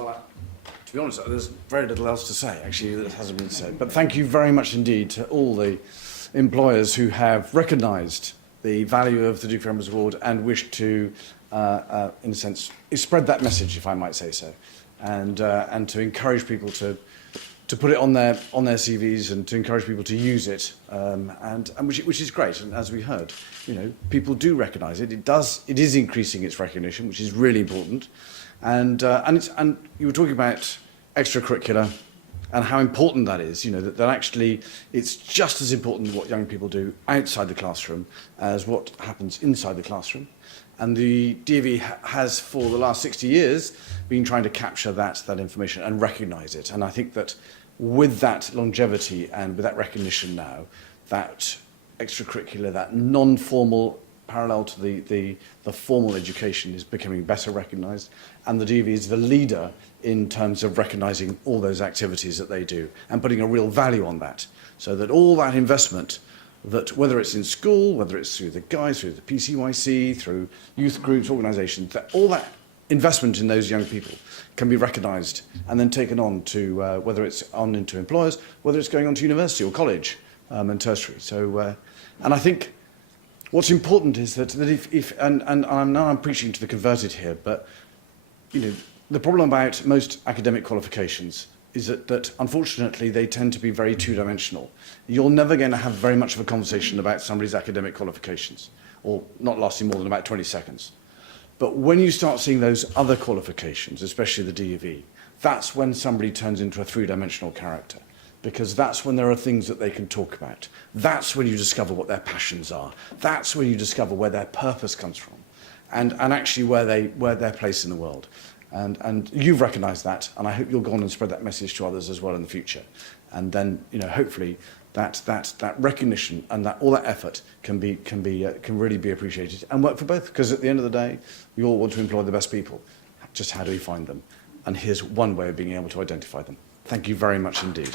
Well, to be honest, there's very little else to say, actually, that hasn't been said. But thank you very much indeed to all the employers who have recognised the value of the Duke of Edinburgh's Award and wish to, in a sense, spread that message, if I might say so, and to encourage people to put it on their CVs and to encourage people to use it, and which is great. And as we heard, you know, people do recognise it. It is increasing its recognition, which is really important. And you were talking about extracurricular and how important that is. You know, that actually it's just as important what young people do outside the classroom as what happens inside the classroom. And the DAV has, for the last 60 years, been trying to capture that information and recognise it. And I think that with that longevity and with that recognition now, that extracurricular, that non-formal parallel to the formal education is becoming better recognised, and the DAV is the leader in terms of recognising all those activities that they do and putting a real value on that, so that all that investment, that whether it's in school, whether it's through the guys, through the PCYC, through youth groups, organisations, that all that investment in those young people can be recognised and then taken on to whether it's on into employers, whether it's going on to university or college and tertiary. So, and I think what's important is that if and I'm preaching to the converted here, but you know, the problem about most academic qualifications is that unfortunately they tend to be very two-dimensional. You're never going to have very much of a conversation about somebody's academic qualifications, or not lasting more than about 20 seconds. But when you start seeing those other qualifications, especially the DAV, that's when somebody turns into a three-dimensional character, because that's when there are things that they can talk about. That's when you discover what their passions are. That's when you discover where their purpose comes from, and actually where their place in the world. And you've recognised that, and I hope you'll go on and spread that message to others as well in the future. And then, you know, hopefully that recognition and that all that effort can really be appreciated and work for both. Because at the end of the day, we all want to employ the best people. Just how do we find them? And here's one way of being able to identify them. Thank you very much indeed.